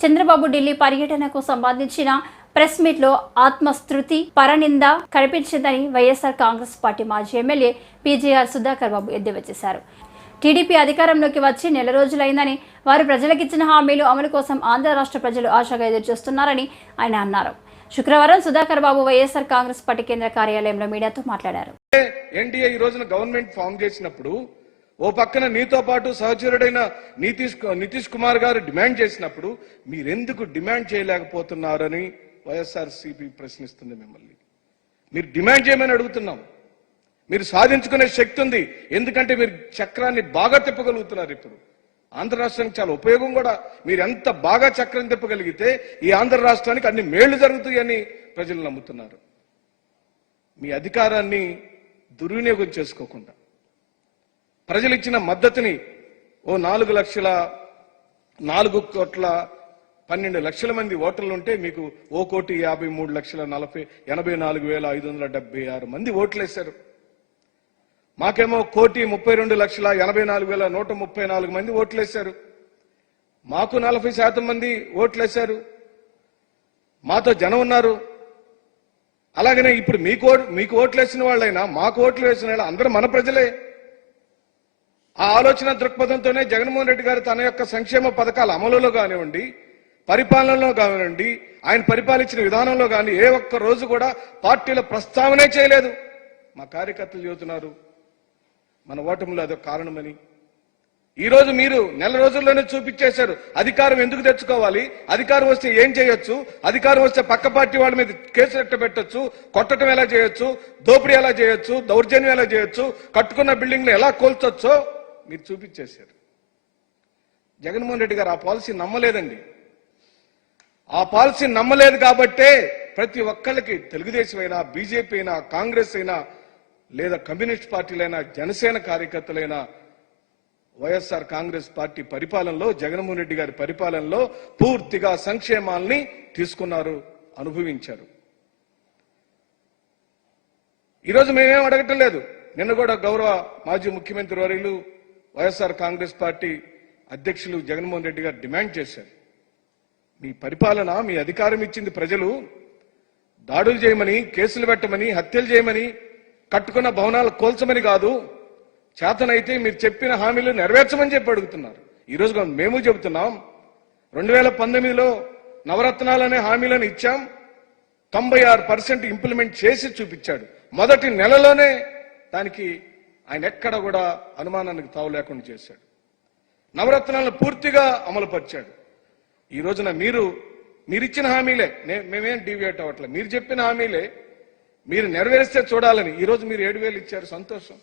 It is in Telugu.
చంద్రబాబు ఢిల్లీ పర్యటనకు సంబంధించిన ప్రెస్ మీట్ లో ఆత్మస్తృతి పరనింద కనిపించిందని వైఎస్ఆర్ కాంగ్రెస్ పార్టీ మాజీ ఎమ్మెల్యే పీజీఆర్ సుధాకర్ బాబు ఎద్దేవా చేశారు. టీడీపీ అధికారంలోకి వచ్చి నెల రోజులైందని, వారు ప్రజలకిచ్చిన హామీలు అమలు కోసం ఆంధ్ర రాష్ట్ర ప్రజలు ఆశగా ఎదురుచూస్తున్నారని ఆయన అన్నారు. శుక్రవారం సుధాకర్ బాబు వైఎస్ఆర్ కాంగ్రెస్ పార్టీ కేంద్ర కార్యాలయంలో మీడియాతో మాట్లాడారు. ఎన్డీఏ ఈ రోజున గవర్నమెంట్ ఫామ్ చేసినప్పుడు ఓ పక్కన నీతో పాటు సహచరుడైన నితీష్ కుమార్ గారు డిమాండ్ చేసినప్పుడు మీరెందుకు డిమాండ్ చేయలేకపోతున్నారని వైఎస్ఆర్సీపీ ప్రశ్నిస్తుంది మిమ్మల్ని. మీరు డిమాండ్ చేయమని అడుగుతున్నాం. మీరు సాధించుకునే శక్తి ఉంది, ఎందుకంటే మీరు చక్రాన్ని బాగా తిప్పగలుగుతున్నారు. ఇప్పుడు ఆంధ్ర రాష్ట్రానికి చాలా ఉపయోగం కూడా. మీరు ఎంత బాగా చక్రం తిప్పగలిగితే ఈ ఆంధ్ర రాష్ట్రానికి అన్ని మేళ్లు జరుగుతాయని ప్రజలు నమ్ముతున్నారు. మీ అధికారాన్ని దుర్వినియోగం చేసుకోకుండా ప్రజలు ఇచ్చిన మద్దతుని ఓ 4,12,12 మంది ఓటర్లు ఉంటే మీకు 1,53,84,576 మంది ఓట్లేశారు. మాకేమో 1,32,84,134 మంది ఓట్లేశారు. మాకు 40% మంది ఓట్లేశారు. మాతో జనం ఉన్నారు. అలాగనే ఇప్పుడు మీకు ఓట్లేసిన వాళ్ళైనా మాకు ఓట్లు వేసిన వాళ్ళు అందరూ మన ప్రజలే. ఆ ఆలోచన దృక్పథంతోనే జగన్మోహన్ రెడ్డి గారు తన యొక్క సంక్షేమ పథకాల అమలులో కానివ్వండి, పరిపాలనలో కానివ్వండి, ఆయన పరిపాలించిన విధానంలో కానీ ఏ ఒక్క రోజు కూడా పార్టీల ప్రస్తావనే చేయలేదు. మా కార్యకర్తలు చెబుతున్నారు మన ఓటమిలో అదొక కారణమని. ఈ రోజు మీరు నెల రోజుల్లోనే చూపించేశారు అధికారం ఎందుకు తెచ్చుకోవాలి, అధికారం వస్తే ఏం చేయొచ్చు, అధికారం వస్తే పక్క పార్టీ వాళ్ళ మీద కేసులు ఎట్ట పెట్టొచ్చు, కొట్టడం ఎలా చేయొచ్చు, దోపిడీ ఎలా చేయొచ్చు, దౌర్జన్యం ఎలా చేయొచ్చు, కట్టుకున్న బిల్డింగ్లు ఎలా కూల్చొచ్చో మీరు చూపించేశారు. జగన్మోహన్ రెడ్డి గారు ఆ పాలసీ నమ్మలేదండి. ఆ పాలసీ నమ్మలేదు కాబట్టే ప్రతి ఒక్కళ్ళకి తెలుగుదేశం అయినా, బీజేపీ అయినా, కాంగ్రెస్ అయినా, లేదా కమ్యూనిస్ట్ పార్టీలైనా, జనసేన కార్యకర్తలైనా వైఎస్ఆర్ కాంగ్రెస్ పార్టీ పరిపాలనలో, జగన్మోహన్ రెడ్డి గారి పరిపాలనలో పూర్తిగా సంక్షేమాల్ని తీసుకున్నారు, అనుభవించారు. ఈరోజు మేమేం అడగటం లేదు. నిన్న కూడా గౌరవ మాజీ ముఖ్యమంత్రి వర్యులు వైఎస్ఆర్ కాంగ్రెస్ పార్టీ అధ్యక్షులు జగన్మోహన్ రెడ్డి గారు డిమాండ్ చేశారు. మీ పరిపాలన, మీ అధికారం ఇచ్చింది ప్రజలు దాడులు చేయమని, కేసులు పెట్టమని, హత్యలు చేయమని, కట్టుకున్న భవనాలు కోల్చమని కాదు. చేతనైతే మీరు చెప్పిన హామీలు నెరవేర్చమని చెప్పి అడుగుతున్నారు. ఈరోజు మేము చెబుతున్నాం. 2019లో నవరత్నాలనే హామీలను ఇచ్చాం. 96% ఇంప్లిమెంట్ చేసి చూపించాడు. మొదటి నెలలోనే దానికి ఆయన ఎక్కడ కూడా అనుమానానికి తావు లేకుండా చేశాడు. నవరత్నాలను పూర్తిగా అమలుపరిచాడు. ఈ రోజున మీరిచ్చిన హామీలే, మేమేం డీవియేట్ అవ్వట్లేదు, మీరు చెప్పిన హామీలే మీరు నెరవేరిస్తే చూడాలని. ఈరోజు మీరు 7,000 ఇచ్చారు, సంతోషం.